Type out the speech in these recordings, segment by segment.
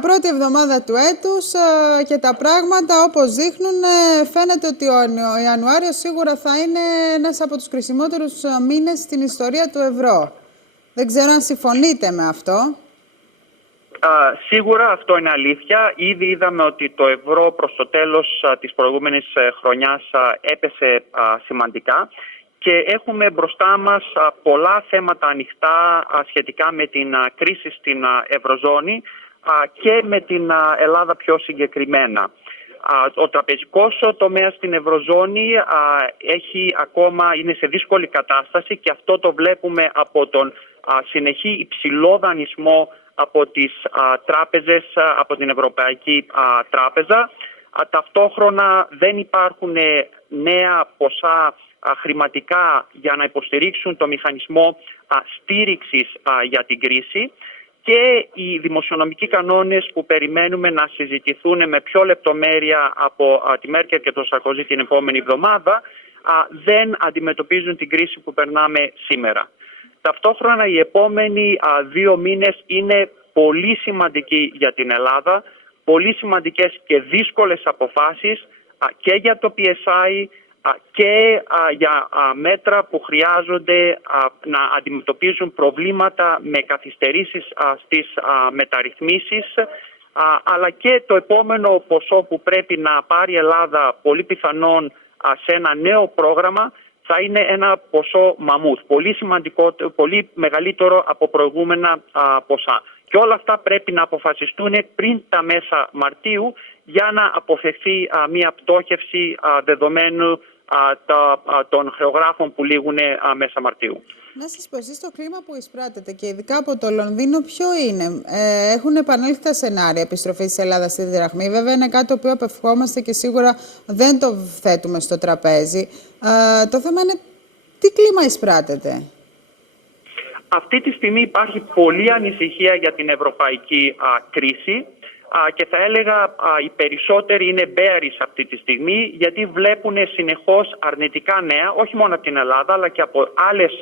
Πρώτη εβδομάδα του έτους και τα πράγματα όπως δείχνουν φαίνεται ότι ο Ιανουάριος σίγουρα θα είναι ένας από τους κρισιμότερους μήνες στην ιστορία του ευρώ. Δεν ξέρω αν συμφωνείτε με αυτό. Σίγουρα αυτό είναι αλήθεια. Ήδη είδαμε ότι το ευρώ προς το τέλος της προηγούμενης χρονιάς έπεσε σημαντικά και έχουμε μπροστά μας πολλά θέματα ανοιχτά σχετικά με την κρίση στην Ευρωζώνη και με την Ελλάδα πιο συγκεκριμένα. Ο τραπεζικός τομέας στην Ευρωζώνη είναι σε δύσκολη κατάσταση και αυτό το βλέπουμε από τον συνεχή υψηλό δανεισμό από τις τράπεζες, από την Ευρωπαϊκή Τράπεζα. Ταυτόχρονα δεν υπάρχουν νέα ποσά χρηματικά για να υποστηρίξουν το μηχανισμό στήριξης για την κρίση και οι δημοσιονομικοί κανόνες που περιμένουμε να συζητηθούν με πιο λεπτομέρεια από τη Μέρκελ και τον Σαρκοζή την επόμενη εβδομάδα δεν αντιμετωπίζουν την κρίση που περνάμε σήμερα. Ταυτόχρονα οι επόμενοι 2 μήνες είναι πολύ σημαντικοί για την Ελλάδα, πολύ σημαντικές και δύσκολες αποφάσεις και για το PSI και για μέτρα που χρειάζονται να αντιμετωπίζουν προβλήματα με καθυστερήσεις στις μεταρρυθμίσεις, αλλά και το επόμενο ποσό που πρέπει να πάρει η Ελλάδα πολύ πιθανόν σε ένα νέο πρόγραμμα θα είναι ένα ποσό μαμούθ, πολύ σημαντικό, πολύ μεγαλύτερο από προηγούμενα ποσά. Και όλα αυτά πρέπει να αποφασιστούν πριν τα μέσα Μαρτίου για να αποφευθεί μια πτώχευση δεδομένου των χρεογράφων που λήγουν μέσα Μαρτίου. Να σας πω, εσείς το κλίμα που εισπράτεται και ειδικά από το Λονδίνο ποιο είναι? Έχουν επανέλθει τα σενάρια επιστροφής της Ελλάδας στη δραχμή. Βέβαια είναι κάτι το οποίο απευχόμαστε και σίγουρα δεν το θέτουμε στο τραπέζι. Το θέμα είναι τι κλίμα εισπράτεται? Αυτή τη στιγμή υπάρχει πολλή ανησυχία για την ευρωπαϊκή κρίση και θα έλεγα οι περισσότεροι είναι bearish αυτή τη στιγμή γιατί βλέπουν συνεχώς αρνητικά νέα, όχι μόνο από την Ελλάδα αλλά και από άλλες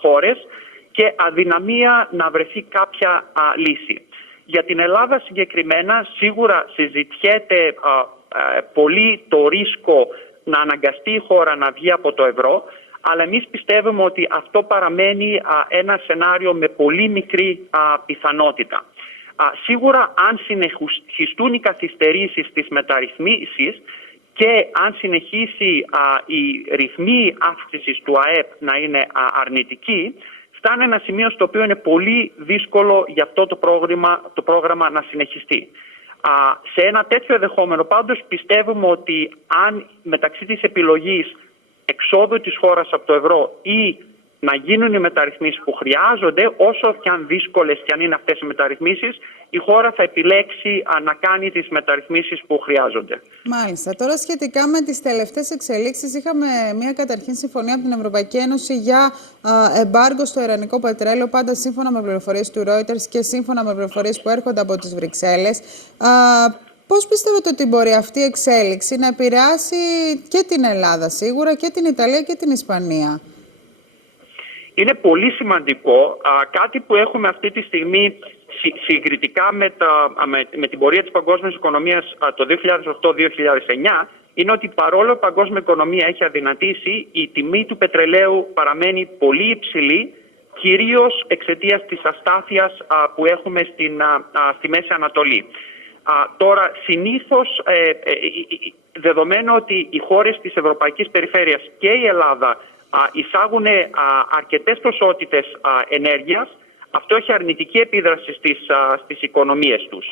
χώρες και αδυναμία να βρεθεί κάποια λύση. Για την Ελλάδα συγκεκριμένα σίγουρα συζητιέται πολύ το ρίσκο να αναγκαστεί η χώρα να βγει από το ευρώ, αλλά εμείς πιστεύουμε ότι αυτό παραμένει ένα σενάριο με πολύ μικρή πιθανότητα. Σίγουρα αν συνεχιστούν οι καθυστερήσεις στις μεταρρυθμίσεις και αν συνεχίσει η ρυθμή αύξησης του ΑΕΠ να είναι αρνητική, φτάνει ένα σημείο στο οποίο είναι πολύ δύσκολο για αυτό το πρόγραμμα να συνεχιστεί. Σε ένα τέτοιο ενδεχόμενο πάντως πιστεύουμε ότι αν μεταξύ της επιλογής εξόδου της χώρας από το ευρώ ή να γίνουν οι μεταρρυθμίσεις που χρειάζονται, όσο και αν δύσκολες και αν είναι αυτές οι μεταρρυθμίσεις, η χώρα θα επιλέξει να κάνει τις μεταρρυθμίσεις που χρειάζονται. Μάλιστα. Τώρα σχετικά με τις τελευταίες εξελίξεις, είχαμε μια καταρχήν συμφωνία από την Ευρωπαϊκή Ένωση για εμπάργκο στο ιρανικό πετρέλαιο, πάντα σύμφωνα με πληροφορίες του Reuters και σύμφωνα με πληροφορίες που έρχονται από τις Βρυξέλλες. Πώς πιστεύετε ότι μπορεί αυτή η εξέλιξη να επηρεάσει και την Ελλάδα σίγουρα και την Ιταλία και την Ισπανία? Είναι πολύ σημαντικό. Κάτι που έχουμε αυτή τη στιγμή συγκριτικά με την πορεία της παγκόσμιας οικονομίας το 2008-2009 είναι ότι παρόλο που η παγκόσμια οικονομία έχει αδυνατήσει, η τιμή του πετρελαίου παραμένει πολύ υψηλή, κυρίως εξαιτίας της αστάθειας που έχουμε στη Μέση Ανατολή. Τώρα, συνήθως, δεδομένου ότι οι χώρες της Ευρωπαϊκής Περιφέρειας και η Ελλάδα εισάγουν αρκετές ποσότητες ενέργειας, αυτό έχει αρνητική επίδραση στις οικονομίες τους.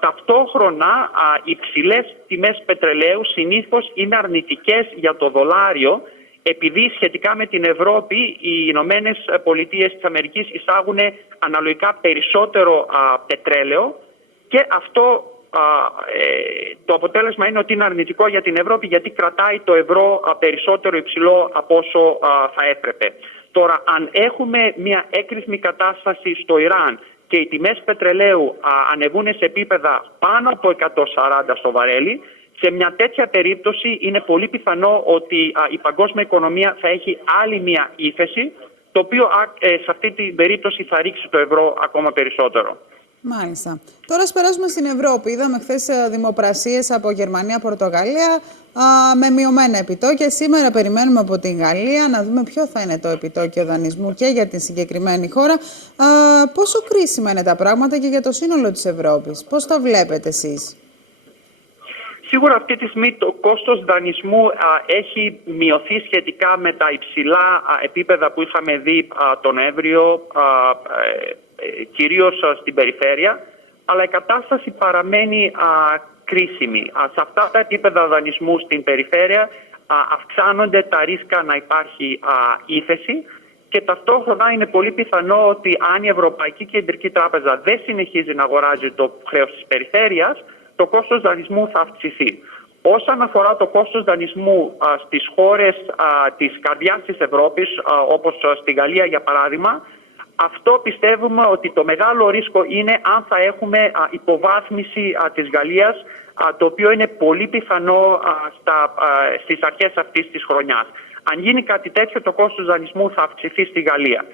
Ταυτόχρονα, οι υψηλές τιμές πετρελαίου συνήθως είναι αρνητικές για το δολάριο, επειδή σχετικά με την Ευρώπη οι Ηνωμένες Πολιτείες της Αμερικής εισάγουν αναλογικά περισσότερο πετρέλαιο και αυτό το αποτέλεσμα είναι ότι είναι αρνητικό για την Ευρώπη γιατί κρατάει το ευρώ περισσότερο υψηλό από όσο θα έπρεπε. Τώρα, αν έχουμε μια έκρηθμη κατάσταση στο Ιράν και οι τιμές πετρελαίου ανεβούν σε επίπεδα πάνω από 140 στο βαρέλι, σε μια τέτοια περίπτωση είναι πολύ πιθανό ότι η παγκόσμια οικονομία θα έχει άλλη μια ύφεση, το οποίο σε αυτή την περίπτωση θα ρίξει το ευρώ ακόμα περισσότερο. Μάλιστα. Τώρα ας περάσουμε στην Ευρώπη. Είδαμε χθες δημοπρασίες από Γερμανία, Πορτογαλία με μειωμένα επιτόκια. Σήμερα περιμένουμε από την Γαλλία να δούμε ποιο θα είναι το επιτόκιο δανεισμού και για την συγκεκριμένη χώρα. Πόσο κρίσιμα είναι τα πράγματα και για το σύνολο της Ευρώπης? Πώς τα βλέπετε εσείς? Σίγουρα αυτή τη στιγμή το κόστος δανεισμού έχει μειωθεί σχετικά με τα υψηλά επίπεδα που είχαμε δει τον Νοέμβριο, κυρίως στην περιφέρεια, αλλά η κατάσταση παραμένει κρίσιμη. Σε αυτά τα επίπεδα δανεισμού στην περιφέρεια αυξάνονται τα ρίσκα να υπάρχει ύφεση και ταυτόχρονα είναι πολύ πιθανό ότι αν η Ευρωπαϊκή Κεντρική Τράπεζα δεν συνεχίζει να αγοράζει το χρέος της περιφέρειας, το κόστος δανεισμού θα αυξηθεί. Όσον αφορά το κόστος δανεισμού στις χώρες της καρδιάς της Ευρώπης, όπως στη Γαλλία για παράδειγμα, αυτό πιστεύουμε ότι το μεγάλο ρίσκο είναι αν θα έχουμε υποβάθμιση της Γαλλίας, το οποίο είναι πολύ πιθανό στις αρχές αυτής της χρονιάς. Αν γίνει κάτι τέτοιο, το κόστος δανεισμού θα αυξηθεί στη Γαλλία.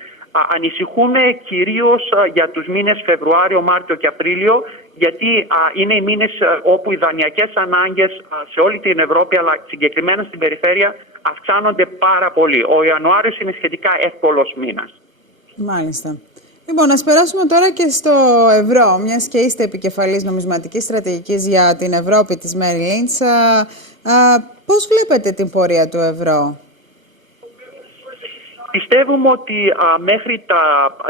Ανησυχούμε κυρίως για τους μήνες Φεβρουάριο, Μάρτιο και Απρίλιο, γιατί είναι οι μήνες όπου οι δανειακές ανάγκες σε όλη την Ευρώπη, αλλά συγκεκριμένα στην περιφέρεια, αυξάνονται πάρα πολύ. Ο Ιανουάριος είναι σχετικά εύκολος μήνας. Μάλιστα. Λοιπόν, ας περάσουμε τώρα και στο ευρώ, μιας και είστε επικεφαλής νομισματικής στρατηγικής για την Ευρώπη της Μέρι Λίντς. Πώς βλέπετε την πορεία του ευρώ? Πιστεύουμε ότι μέχρι τα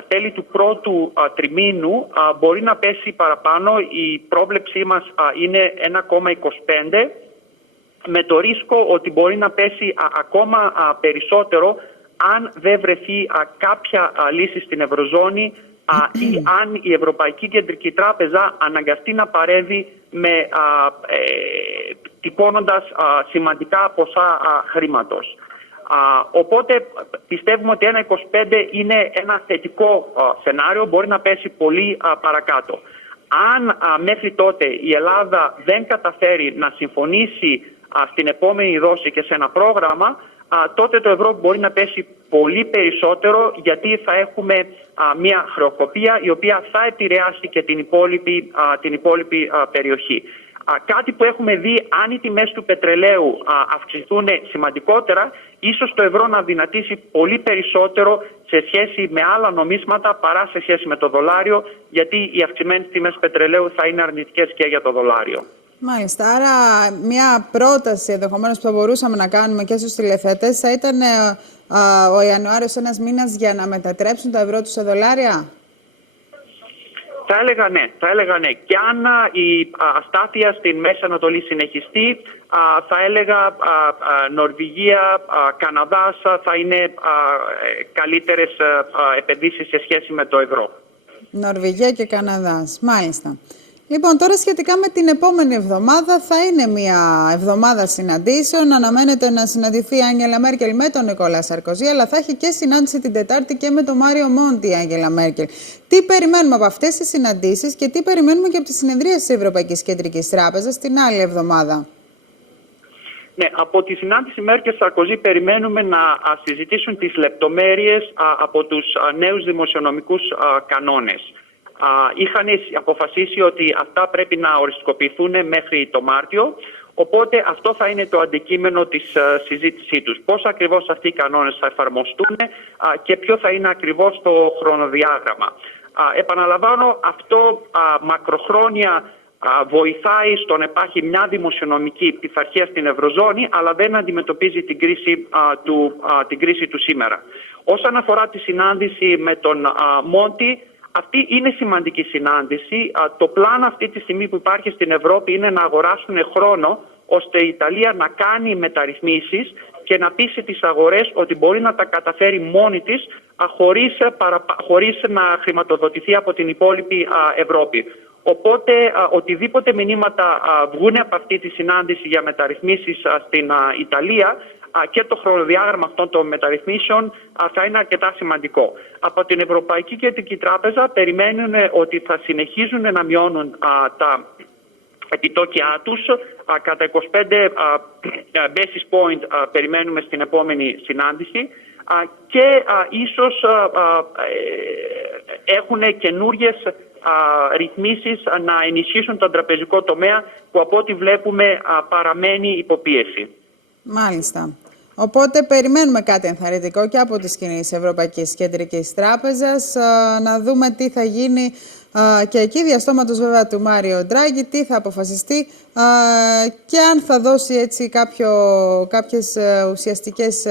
τέλη του πρώτου τριμήνου μπορεί να πέσει παραπάνω. Η πρόβλεψή μας είναι 1,25 με το ρίσκο ότι μπορεί να πέσει ακόμα περισσότερο αν δεν βρεθεί κάποια λύση στην Ευρωζώνη ή αν η Ευρωπαϊκή Κεντρική Τράπεζα αναγκαστεί να παρέμβει τυπώνοντας σημαντικά ποσά χρήματος. Οπότε πιστεύουμε ότι 1,25 είναι ένα θετικό σενάριο, μπορεί να πέσει πολύ παρακάτω. Αν μέχρι τότε η Ελλάδα δεν καταφέρει να συμφωνήσει στην επόμενη δόση και σε ένα πρόγραμμα, τότε το ευρώ μπορεί να πέσει πολύ περισσότερο, γιατί θα έχουμε μια χρεοκοπία η οποία θα επηρεάσει και την υπόλοιπη περιοχή. Κάτι που έχουμε δει, αν οι τιμές του πετρελαίου αυξηθούν σημαντικότερα, ίσως το ευρώ να δυνατήσει πολύ περισσότερο σε σχέση με άλλα νομίσματα παρά σε σχέση με το δολάριο, γιατί οι αυξημένες τιμές πετρελαίου θα είναι αρνητικές και για το δολάριο. Μάλιστα. Άρα, μια πρόταση ενδεχομένως που θα μπορούσαμε να κάνουμε και στους τηλεθεατές θα ήταν ο Ιανουάριος ένας μήνας για να μετατρέψουν το ευρώ τους σε δολάρια. Θα έλεγα ναι. Και αν η αστάθεια στην Μέση Ανατολή συνεχιστεί, θα έλεγα Νορβηγία, Καναδάς θα είναι καλύτερες επενδύσεις σε σχέση με το ευρώ. Νορβηγία και Καναδάς. Μάλιστα. Λοιπόν, τώρα σχετικά με την επόμενη εβδομάδα, θα είναι μια εβδομάδα συναντήσεων. Αναμένεται να συναντηθεί η Άγγελα Μέρκελ με τον Νικόλα Σαρκοζή, αλλά θα έχει και συνάντηση την Τετάρτη και με τον Μάριο Μόντι η Άγγελα Μέρκελ. Τι περιμένουμε από αυτές τις συναντήσεις και τι περιμένουμε και από τη συνεδρία της Ευρωπαϊκής Κεντρικής Τράπεζας την άλλη εβδομάδα? Ναι, από τη συνάντηση Μέρκελ-Σαρκοζή περιμένουμε να συζητήσουν τις λεπτομέρειες από τους νέους δημοσιονομικούς κανόνες. Είχαν αποφασίσει ότι αυτά πρέπει να οριστικοποιηθούν μέχρι το Μάρτιο, οπότε αυτό θα είναι το αντικείμενο της συζήτησή τους. Πώς ακριβώς αυτοί οι κανόνες θα εφαρμοστούν και ποιο θα είναι ακριβώς το χρονοδιάγραμμα. Επαναλαμβάνω, αυτό μακροχρόνια βοηθάει στο να υπάρχει μια δημοσιονομική πειθαρχία στην Ευρωζώνη, αλλά δεν αντιμετωπίζει την κρίση του σήμερα. Όσον αφορά τη συνάντηση με τον Μόντι, αυτή είναι σημαντική συνάντηση. Το πλάνο αυτή τη στιγμή που υπάρχει στην Ευρώπη είναι να αγοράσουν χρόνο ώστε η Ιταλία να κάνει μεταρρυθμίσεις και να πείσει τις αγορές ότι μπορεί να τα καταφέρει μόνη της χωρίς να χρηματοδοτηθεί από την υπόλοιπη Ευρώπη. Οπότε οτιδήποτε μηνύματα βγουν από αυτή τη συνάντηση για μεταρρυθμίσεις στην Ιταλία και το χρονοδιάγραμμα αυτών των μεταρρυθμίσεων θα είναι αρκετά σημαντικό. Από την Ευρωπαϊκή Κεντρική Τράπεζα περιμένουν ότι θα συνεχίζουν να μειώνουν τα επιτόκια τους κατά 25 basis point περιμένουμε στην επόμενη συνάντηση και ίσως έχουν καινούριες ρυθμίσεις να ενισχύσουν τον τραπεζικό τομέα που από ό,τι βλέπουμε παραμένει υποπίεση. Μάλιστα. Οπότε περιμένουμε κάτι ενθαρρυντικό και από τη σκηνή της Ευρωπαϊκής Κεντρικής Τράπεζας, να δούμε τι θα γίνει και εκεί διαστόματος βέβαια του Μάριο Ντράγκη, τι θα αποφασιστεί και αν θα δώσει έτσι κάποιες ουσιαστικές